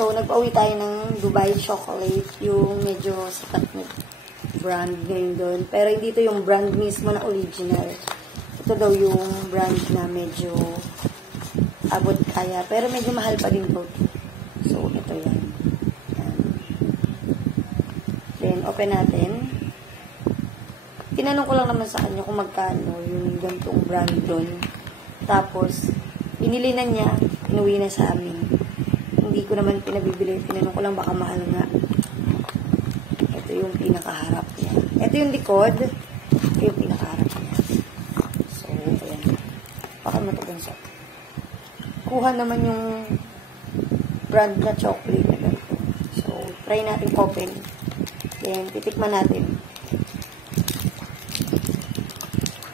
So, nagpa-uwi tayo ng Dubai Chocolate, yung medyo sikat na brand ngayon doon. Pero hindi ito yung brand mismo na original. Ito daw yung brand na medyo abot kaya. Pero medyo mahal pa din to. So, ito yan. Yan. Then, open natin. Tinanong ko lang naman sa kanya kung magkano yung gantong brand doon. Tapos, pinili na niya, inuwi na sa amin. Hindi ko naman pinabibili. Tinanong ko lang baka mahal nga. Ito yung pinakaharap niya. Ito yung likod. Ito yung pinakaharap niya. So, ayan. Baka matagansa. Kuha naman yung brand na chocolate na ganito. So, try natin open. Then, titikman natin.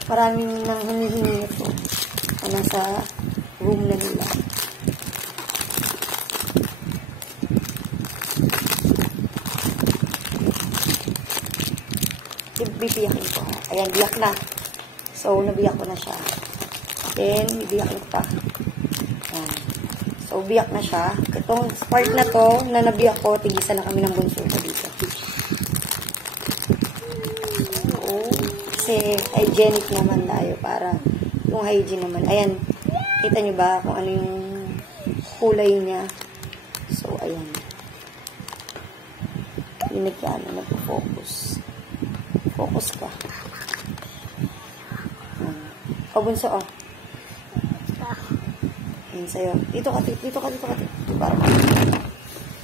Maraming nang hinihingi ito. Nasa room na nila. Bibiyakin ko. Ayan, biyak na. So, nabiyak ko na siya. Then, bibiyakin pa. Ayan. So, biyak na siya. Itong part na to, na nabiyak ko, tigisa na kami ng bunso ko dito. So, kasi hygienic naman tayo para yung hygiene naman. Ayan, kita nyo ba kung ano yung kulay niya? So, ayan. Hindi na nagpo-focus. Focus ka. O, bunso, o. Ayan sa'yo. Dito ka. Para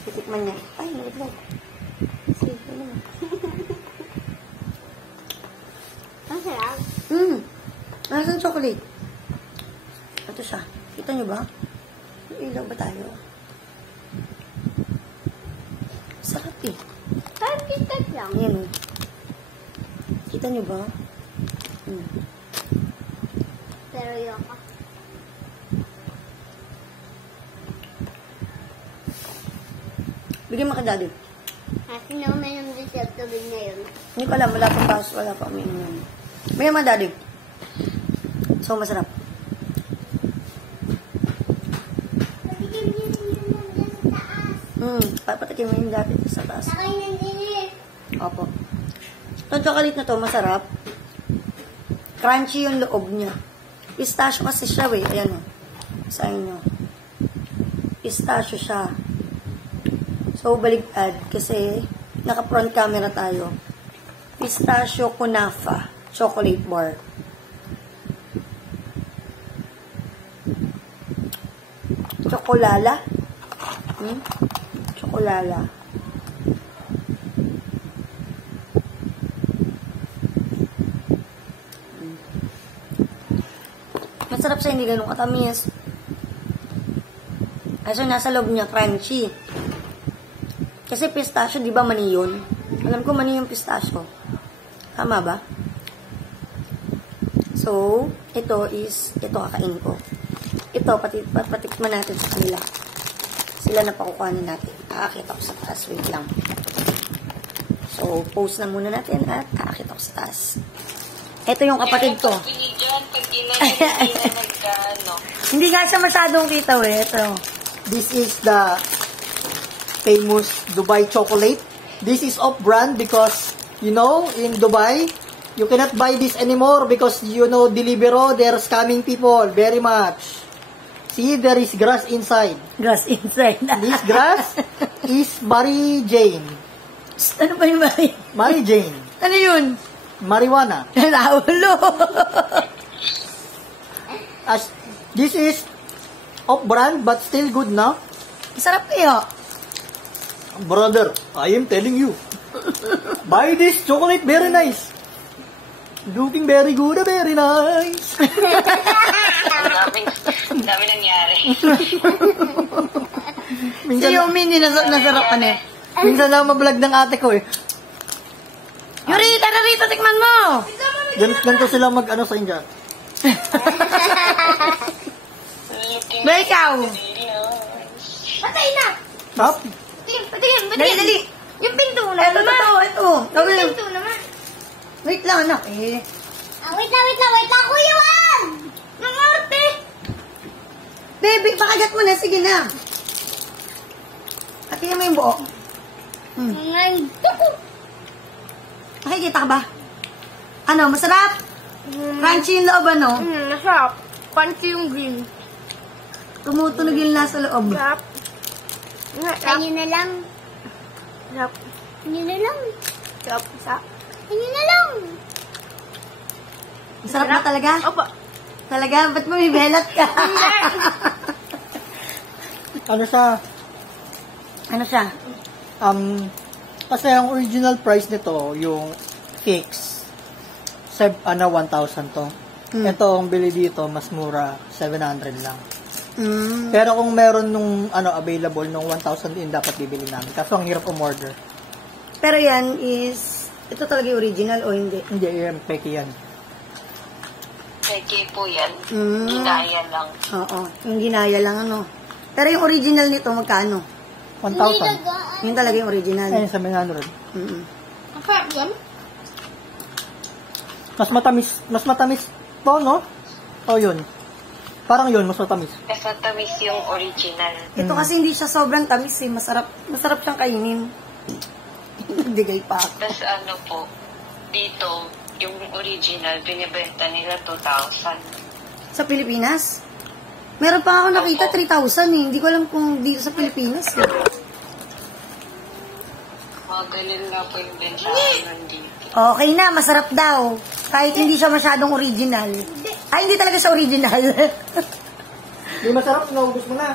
titikman niya. Ay, nalaglag. Sige, ano mo. Ang sarap. Nasaan chocolate? Ito siya. Kita niyo ba? Ilaw ba tayo? Sarap eh. Parang KitKat lang. Ayan o. Kita niyo ba? Pero yoko. Bigyan mo ka daddy. Kasi naman yung dessert tubig na yun. Hindi pala, wala pa pass, wala pa umiinom. Bigyan mo daddy. So, masarap. Patikim din yung sa taas. Papatikin mo yung dati sa taas. Nakainan din eh. Opo. Itong chocolate na to, masarap. Crunchy yung loob niya. Pistachio kasi siya, eh. Ayan o. Sa inyo. Pistachio siya. So, baligtad. Kasi, naka-front camera tayo. Pistachio kunafa. Chocolate bar. Chocolala. Chocolala. Masarap siya, hindi ganun katamis. Kasi nasa loob niya, crunchy. Kasi pistachio, di ba mani yun? Alam ko mani yung pistachio. Tama ba? So, ito kakainin ko. Ito, patikman natin sa kanila. Sila na pakukuhanin natin. Aakit ako sa taas. Wait lang. So, pause na muna natin at aakit ako sa taas. Ito yung kapatid ko. Hindi nga siya masyadong kita eh. Ito. This is the famous Dubai chocolate. This is off-brand because, you know, in Dubai, you cannot buy this anymore because, you know, Deliveroo, they're scamming people very much. See, there is grass inside. Grass inside. This grass is Mary Jane. Ano ba yung Mary? Mary Jane. Ano yun? Marijuana. Naulo. As this is off-brand but still good, no? Sarap eh, oh. Brother, I am telling you. Buy this chocolate, very nice. Looking very good, very nice. Ang dami nangyari. Si Yumi, hindi nasarapan eh. Minsan na mablog ng ate ko eh. Yuri, tara rito, tikman mo. Ganito sila mag-ano sa India. Ba ikaw? Patay na! Stop. Patingin. Dali. Yung pinto na Ito. Yung pinto naman. Wait lang, anak eh. Wait lang, Kuya Juan! Mamarte! Baby, pakagat mo na. Sige na. Tingnan mo yung buo. Nandito. Nakikita ka ba? Ano, masarap? Crunchy yung loob, ano? Nasarap. Crunchy yung green. Tumutunog yung nasa loob. Sarap. Kanya na lang. Sarap. Kanya na lang. Sarap. Sarap. Kanya na lang. Masarap na talaga? Opo. Talaga? Ba't mo may belat ka? Ano siya? Ano siya? Kasi ang original price nito, yung fix, 1,000 to. Ito, ang bili dito, mas mura, 700 lang. Pero kung meron nung available nung 1,000 din, dapat bibili namin. Kaso ang hirap umorder. Pero yan is, ito talaga yung original o hindi? Hindi, yan, peke yan. Peke po yan. Mm. Ginaya lang. Oo, yung ginaya lang ano. Pero yung original nito, magkano? 1,000. Yun talaga yung original. Ayun, 700. Ang sarap yan. Mas matamis to, no? O yun. Parang yun, mas matamis. Kasi tamis yung original. Ito kasi hindi siya sobrang tamis eh. Masarap siyang kainin. Nagbigay pa ako. Tapos ano po, dito, yung original, binibenta nila 2,000. Sa Pilipinas? Meron pa ako nakita 3,000 eh. Hindi ko alam kung dito sa Pilipinas eh. Mga ganun nga po yung bentahan nandito. Okay na, masarap daw. Kahit hindi siya masyadong original. Ay, hindi talaga siya original. Hindi masarap, naubos mo na.